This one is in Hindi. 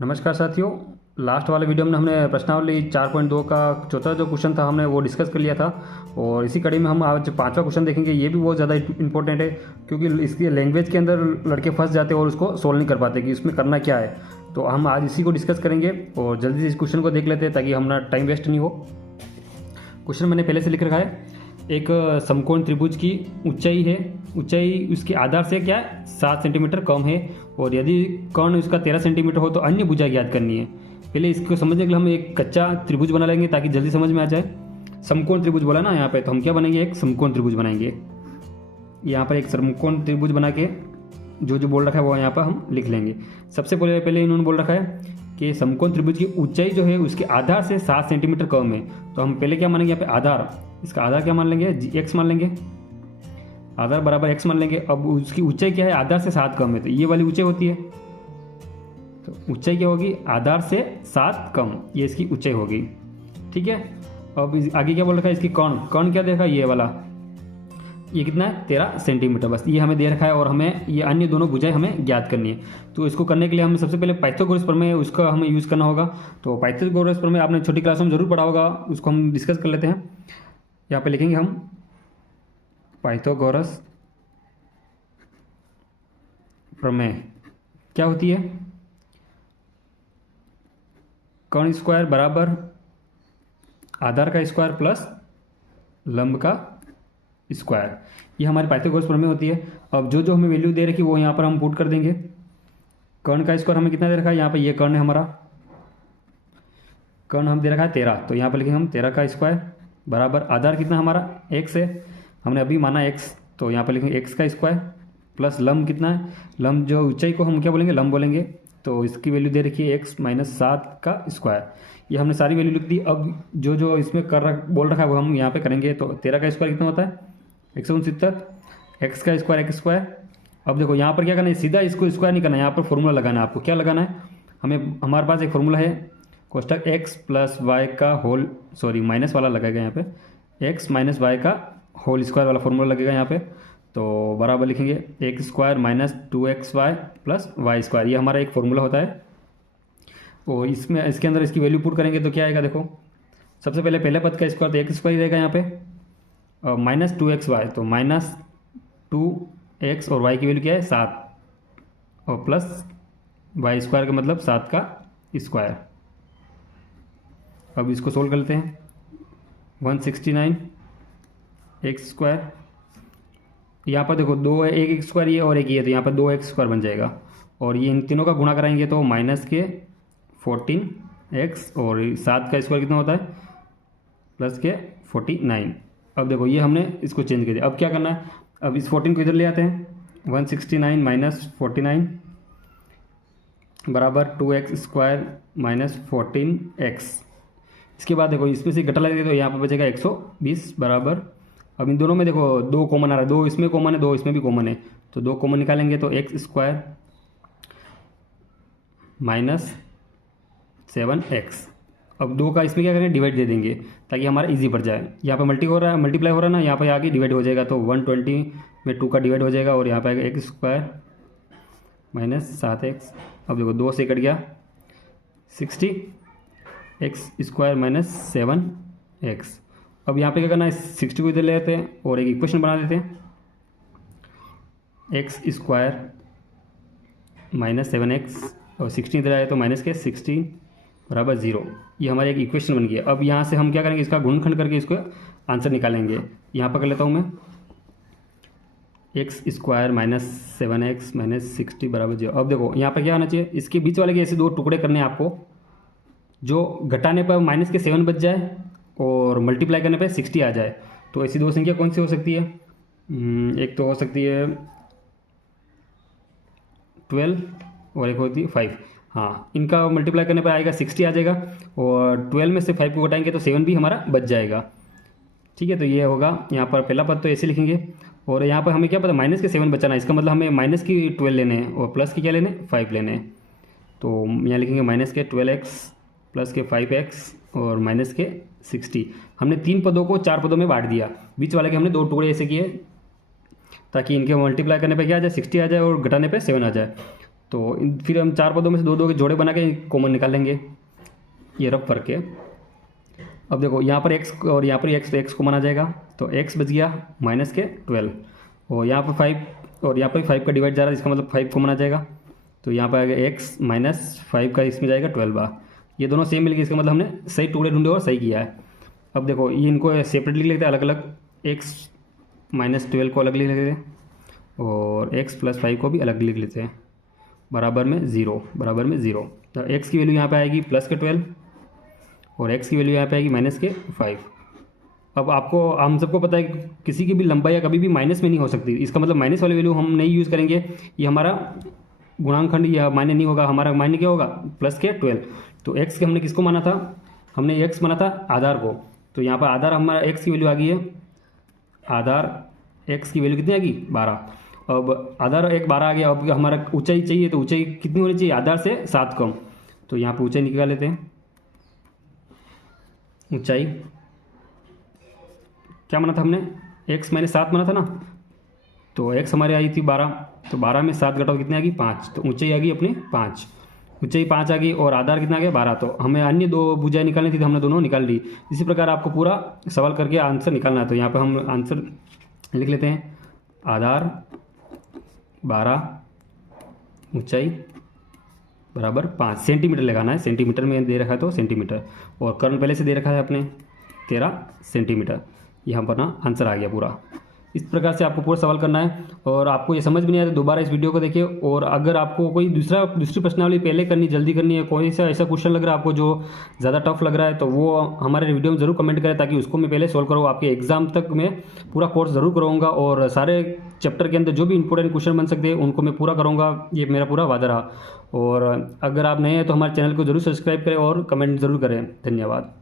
नमस्कार साथियों। लास्ट वाले वीडियो में हमने प्रश्नावली 4.2 का चौथा जो क्वेश्चन था हमने वो डिस्कस कर लिया था। और इसी कड़ी में हम आज पांचवा क्वेश्चन देखेंगे। ये भी बहुत ज़्यादा इंपॉर्टेंट है क्योंकि इसकी लैंग्वेज के अंदर लड़के फंस जाते हैं और उसको सोल्व नहीं कर पाते कि इसमें करना क्या है। तो हम आज इसी को डिस्कस करेंगे और जल्दी से इस क्वेश्चन को देख लेते हैं ताकि हमारा टाइम वेस्ट नहीं हो। क्वेश्चन मैंने पहले से लिख रखा है। एक समकोण त्रिभुज की ऊंचाई है, ऊंचाई उसके आधार से क्या है 7 सेंटीमीटर कम है और यदि कर्ण उसका 13 सेंटीमीटर हो तो अन्य भुजा ज्ञात करनी है। पहले इसको समझने के लिए हम एक कच्चा त्रिभुज बना लेंगे ताकि जल्दी समझ में आ जाए। समकोण त्रिभुज बोला ना यहाँ पे, तो हम क्या बनाएंगे, एक समकोण त्रिभुज बनाएंगे। यहाँ पर एक समकोण त्रिभुज बना के जो जो बोल रखा है वो यहाँ पर हम लिख लेंगे। सबसे पहले इन्होंने बोल रखा है कि समकोण त्रिभुज की ऊंचाई जो है उसके आधार से 7 सेंटीमीटर कम है। तो हम पहले क्या मानेंगे, यहाँ पे आधार, इसका आधार क्या मान लेंगे, x मान लेंगे। आधार बराबर x मान लेंगे। अब उसकी ऊंचाई क्या है, आधार से 7 कम है, तो ये वाली ऊंचाई होती है। तो ऊंचाई क्या होगी, आधार से 7 कम, ये इसकी ऊंचाई होगी। ठीक है। अब आगे क्या बोल रखा है, इसकी कर्ण क्या देखा, ये वाला, ये कितना है 13 सेंटीमीटर, बस ये हमें दे रखा है। और हमें ये अन्य दोनों भुजाएं हमें ज्ञात करनी है। तो इसको करने के लिए हमें सबसे पहले पाइथागोरस प्रमेय उसका हमें यूज़ करना होगा। तो पाइथागोरस प्रमेय आपने छोटी क्लास में जरूर पढ़ा होगा, उसको हम डिस्कस कर लेते हैं। यहाँ पे लिखेंगे हम पाइथागोरस प्रमेय क्या होती है, कर्ण स्क्वायर बराबर आधार का स्क्वायर प्लस लंब का स्क्वायर, ये हमारी पाइथागोरस प्रमेय होती है। अब जो जो हमें वैल्यू दे रखी है वो यहाँ पर हम पुट कर देंगे। कर्ण का स्क्वायर हमें कितना दे रखा है, यहाँ पर ये कर्ण है हमारा, कर्ण हम दे रखा है 13, तो यहाँ पर लिखेंगे हम 13 का स्क्वायर बराबर आधार कितना हमारा x है, हमने अभी माना x, तो यहाँ पर लिखेंगे x का स्क्वायर प्लस लंब कितना है, लंब जो ऊंचाई को हम क्या बोलेंगे, लंब बोलेंगे। तो इसकी वैल्यू दे रखी है x माइनस 7 का स्क्वायर, ये हमने सारी वैल्यू लिख दी। अब जो जो इसमें बोल रखा है वो हम यहाँ पे करेंगे। तो 13 का स्क्वायर कितना होता है 169, x का स्क्वायर x स्क्वायर। अब देखो यहाँ पर क्या करना है, सीधा इसको स्क्वायर नहीं करना है, यहाँ पर फॉर्मूला लगाना है। आपको क्या लगाना है, हमें हमारे पास एक फॉर्मूला है, कोष्टक x प्लस वाई का होल, सॉरी माइनस वाला लगेगा यहाँ पे, x माइनस वाई का होल स्क्वायर वाला फॉर्मूला लगेगा यहाँ पे। तो बराबर लिखेंगे x square minus 2xy plus y square, ये हमारा एक फॉर्मूला होता है। और इसमें इसके अंदर इसकी वैल्यू पुट करेंगे तो क्या आएगा, देखो सबसे पहले पद का स्क्वायर तो एक्स स्क्वायर रहेगा यहाँ पे, और माइनस 2xy तो माइनस 2x और y की वैल्यू क्या है 7, और प्लस वाई स्क्वायर का मतलब 7 का स्क्वायर। अब इसको सोल्व कर लेते हैं। 169 एक्स स्क्वायर, यहाँ पर देखो दो है, एक एक्स स्क्वायर ये और एक ये, तो यहाँ पर 2x स्क्वायर बन जाएगा। और ये इन तीनों का गुणा कराएंगे तो माइनस के 14x और 7 का स्क्वायर कितना होता है प्लस के 49। अब देखो ये हमने इसको चेंज कर दिया। अब क्या करना है, अब इस 14 को इधर ले आते हैं। 169 माइनस 49 बराबर 2x स्क्वायर माइनस 14x। इसके बाद देखो इसमें से घटा लगेगा तो यहाँ पर बचेगा 120 बराबर, अब इन दोनों में देखो 2 कॉमन आ रहा है, 2 इसमें कॉमन है 2 इसमें भी कॉमन है, तो 2 कॉमन निकालेंगे तो x स्क्वायर माइनस 7x। अब 2 का इसमें क्या करेंगे, डिवाइड दे देंगे ताकि हमारा इजी पड़ जाए। यहाँ पे मल्टीप्लाई हो रहा है ना, यहाँ पे आगे डिवाइड हो जाएगा, तो 120 में 2 का डिवाइड हो जाएगा और यहाँ पे आएगा एक्स स्क्वायर माइनस 7x। अब देखो 2 से कट गया 60, एक्स स्क्वायर माइनस 7x। अब यहाँ पे क्या करना है, 60 को इधर ले आते हैं और एक इक्वेशन बना देते हैं, एक्स स्क्वायर माइनस 7x और 16 इधर आए तो माइनस के 16 बराबर 0, ये हमारी एक इक्वेशन बन गई है। अब यहाँ से हम क्या करेंगे, इसका गुणनखंड करके इसको आंसर निकालेंगे। यहाँ पर कर लेता हूँ मैं, x square minus 7x minus 60 बराबर 0। अब देखो यहाँ पर क्या होना चाहिए, इसके बीच वाले के ऐसे 2 टुकड़े करने हैं आपको, जो घटाने पर माइनस के 7 बच जाए और मल्टीप्लाई करने पे 60 आ जाए। तो ऐसी 2 संख्या कौन सी हो सकती है, एक तो हो सकती है 12 और एक होती है 5। हाँ, इनका मल्टीप्लाई करने पे आएगा 60 आ जाएगा और 12 में से 5 को घटाएंगे तो 7 भी हमारा बच जाएगा। ठीक है, तो ये होगा यहाँ पर पहला पद तो ऐसे लिखेंगे। और यहाँ पर हमें क्या पता, माइनस के 7 बचाना है, इसका मतलब हमें माइनस की 12 लेने हैं और प्लस की क्या लेने हैं 5 लेने हैं। तो यहाँ लिखेंगे माइनस के 12x प्लस के 5x और माइनस के 60। हमने 3 पदों को 4 पदों में बांट दिया, बीच वाले के हमने 2 टुकड़े ऐसे किए ताकि इनके मल्टीप्लाई करने पे क्या आ जाए 60 आ जाए और घटाने पे 7 आ जाए। तो फिर हम 4 पदों में से 2 2 के जोड़े बना के कॉमन निकाल लेंगे, ये रफ फर्क है। अब देखो यहाँ पर x और यहाँ पर x, तो x कॉमन आ जाएगा, तो x बच गया माइनस के 12, और यहाँ पर 5 और यहाँ पर 5 का डिवाइड जा रहा है, इसका मतलब 5 कॉमन आ जाएगा, तो यहाँ पर आएगा x माइनस 5 का इसमें जाएगा 12 ये दोनों सेम मिल गए, इसका मतलब हमने सही टुकड़े ढूंढे और सही किया है। अब देखो ये इनको सेपरेट लिख लेते हैं अलग अलग, x माइनस 12 को अलग लिख लेते हैं और x प्लस 5 को भी अलग लिख लेते हैं, बराबर में 0 बराबर में 0। तो x की वैल्यू यहाँ पे आएगी प्लस के 12 और x की वैल्यू यहाँ पे आएगी माइनस के 5। अब आपको हम सबको पता है कि किसी की भी लंबाई कभी भी माइनस में नहीं हो सकती, इसका मतलब माइनस वाली वैल्यू हम नहीं यूज़ करेंगे, ये हमारा गुणांकखंड या मान्य नहीं होगा, हमारा मान्य क्या होगा प्लस के 12। तो x के हमने किसको माना था, हमने x माना था आधार को, तो यहाँ पर आधार हमारा x की वैल्यू आ गई है, आधार x की वैल्यू कितनी आ गई 12। अब आधार एक 12 आ गया, अब हमारा ऊंचाई चाहिए, तो ऊंचाई कितनी होनी चाहिए आधार से 7 कम, तो यहाँ पर ऊंचाई निकाल लेते हैं। ऊंचाई क्या माना था हमने, x माइनस 7 माना था ना, तो x हमारी आई थी 12, तो 12 में 7 घटाओ कितनी आ गई 5, तो ऊंचाई आ गई अपनी 5, ऊंचाई 5 आ गई और आधार कितना आ गया 12, तो हमें अन्य 2 भुजाएं निकालनी थी, तो हमने दोनों निकाल ली। इसी प्रकार आपको पूरा सवाल करके आंसर निकालना है, तो यहाँ पर हम आंसर लिख लेते हैं, आधार 12 ऊंचाई बराबर 5 सेंटीमीटर लगाना है, सेंटीमीटर में दे रखा है तो सेंटीमीटर, और कर्ण पहले से दे रखा है अपने 13 सेंटीमीटर, यहाँ पर ना आंसर आ गया पूरा। इस प्रकार से आपको पूरा सवाल करना है, और आपको ये समझ में नहीं आया तो दोबारा इस वीडियो को देखिए, और अगर आपको कोई दूसरी प्रश्नावली पहले करनी जल्दी करनी है, कोई सा ऐसा क्वेश्चन लग रहा है आपको जो ज़्यादा टफ लग रहा है, तो वो हमारे वीडियो में ज़रूर कमेंट करें, ताकि उसको मैं पहले सॉल्व करूँ। आपके एग्जाम तक मैं पूरा कोर्स ज़रूर करूँगा, और सारे चैप्टर के अंदर जो भी इंपॉर्टेंट क्वेश्चन बन सकते हैं उनको मैं पूरा करूँगा, ये मेरा पूरा वादा रहा। और अगर आप नए हैं तो हमारे चैनल को जरूर सब्सक्राइब करें और कमेंट ज़रूर करें। धन्यवाद।